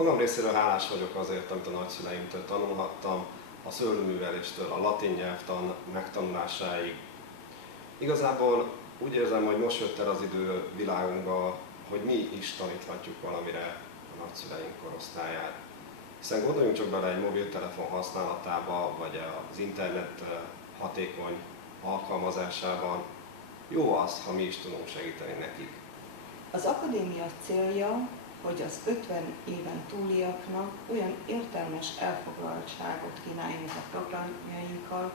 Magam részéről hálás vagyok azért, amit a nagyszüleimtől tanulhattam, a szőlőműveléstől a latin nyelvtan megtanulásáig. Igazából úgy érzem, hogy most jött el az idő világunkba, hogy mi is taníthatjuk valamire a nagyszüleink korosztályát. Hiszen gondoljunk csak bele egy mobiltelefon használatába, vagy az internet hatékony alkalmazásában. Jó az, ha mi is tudunk segíteni nekik. Az akadémia célja, hogy az 50 éven túliaknak olyan értelmes elfoglaltságot kínáljunk a programjainkkal,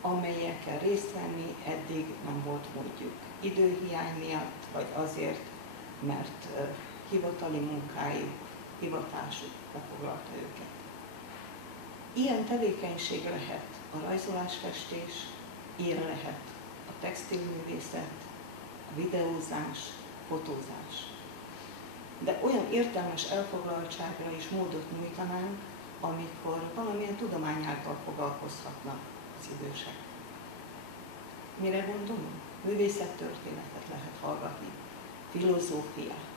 amelyekkel részt venni eddig nem volt módjuk. Időhiány miatt, vagy azért, mert hivatali munkájuk, hivatásuk lefoglalta őket. Ilyen tevékenység lehet a rajzolásfestés, ilyen lehet a textilművészet, a videózás, fotózás. De olyan értelmes elfoglaltságra is módot nyújtanánk, amikor valamilyen tudományággal foglalkozhatnak az idősek. Mire gondolunk? Művészettörténetet lehet hallgatni, filozófiát,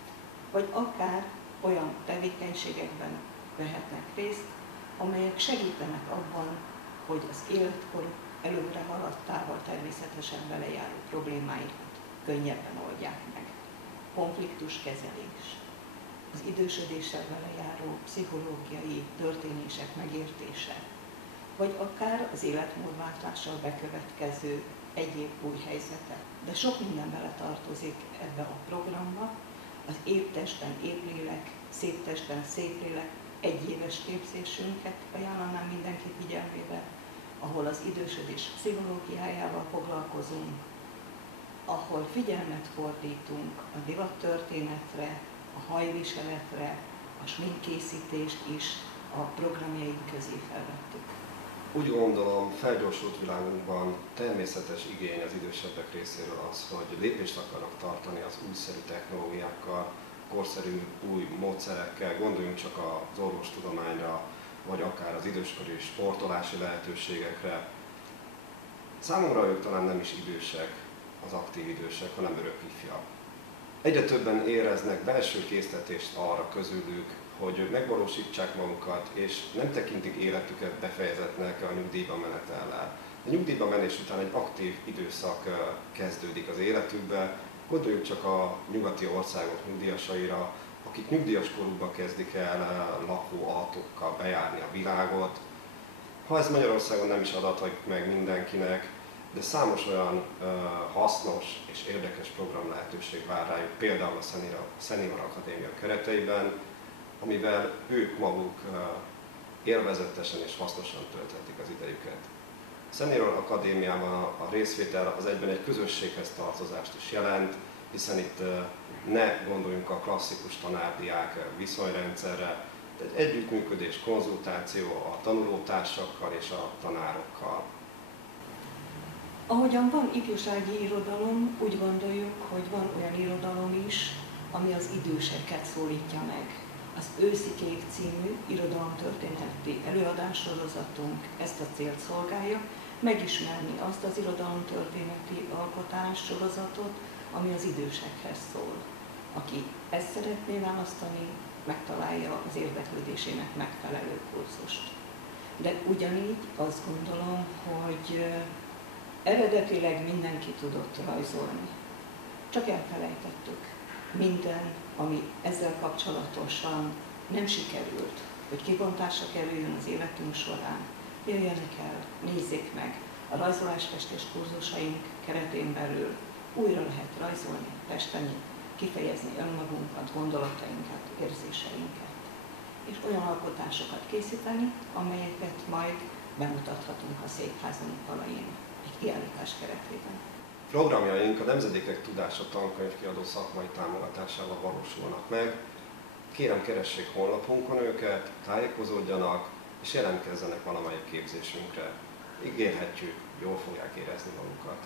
vagy akár olyan tevékenységekben vehetnek részt, amelyek segítenek abban, hogy az életkoruk előre haladtával természetesen vele járó problémáikat könnyebben oldják meg. Konfliktuskezelés, az idősödéssel vele járó pszichológiai történések megértése, vagy akár az életmódváltással bekövetkező egyéb új helyzetek. De sok minden bele tartozik ebbe a programba, az épp testben épp lélek, szép testben szép lélek egyéves képzésünket ajánlanám mindenki figyelmébe, ahol az idősödés pszichológiájával foglalkozunk, ahol figyelmet fordítunk a divattörténetre, a hajviseletre, a sminkkészítést is a programjaink közé felvettük. Úgy gondolom, felgyorsult világunkban természetes igény az idősebbek részéről az, hogy lépést akarnak tartani az újszerű technológiákkal, korszerű új módszerekkel, gondoljunk csak az orvostudományra, vagy akár az időskori sportolási lehetőségekre. Számomra ők talán nem is idősek, az aktív idősek, hanem örök ifjak. Egyre többen éreznek belső késztetést arra közülük, hogy megvalósítsák magukat, és nem tekintik életüket befejezetnek a nyugdíjba menetellel. A nyugdíjba menés után egy aktív időszak kezdődik az életükbe. Gondoljuk csak a nyugati országok nyugdíjasaira, akik nyugdíjas korukba kezdik el lakóautókkal bejárni a világot. Ha ez Magyarországon nem is adatik meg mindenkinek, de számos olyan hasznos és érdekes program lehetőség vár rájuk, például a Senior Akadémia kereteiben, amivel ők maguk élvezetesen és hasznosan tölthetik az idejüket. A Senior Akadémiában a részvétel az egyben egy közösséghez tartozást is jelent, hiszen itt ne gondoljunk a klasszikus tanár-diák viszonyrendszerre, de egy együttműködés, konzultáció a tanulótársakkal és a tanárokkal. Ahogyan van ifjúsági irodalom, úgy gondoljuk, hogy van olyan irodalom is, ami az időseket szólítja meg. Az Őszi Kék című irodalomtörténeti előadássorozatunk ezt a célt szolgálja, megismerni azt az irodalomtörténeti alkotássorozatot, ami az idősekhez szól. Aki ezt szeretné választani, megtalálja az érdeklődésének megfelelő kurzust. De ugyanígy azt gondolom, hogy eredetileg mindenki tudott rajzolni. Csak elfelejtettük. Minden, ami ezzel kapcsolatosan nem sikerült, hogy kibontásra kerüljön az életünk során, jöjjenek el, nézzék meg. A rajzolásfestés kurzusaink keretén belül újra lehet rajzolni, festeni, kifejezni önmagunkat, gondolatainkat, érzéseinket. És olyan alkotásokat készíteni, amelyeket majd bemutathatunk a székházunk falain egy kiállítás keretében. Programjaink a Nemzedékek Tudása tankönyvkiadó szakmai támogatásával valósulnak meg. Kérem, keressék honlapunkon őket, tájékozódjanak és jelentkezzenek valamelyik képzésünkre. Ígérhetjük, jól fogják érezni magukat.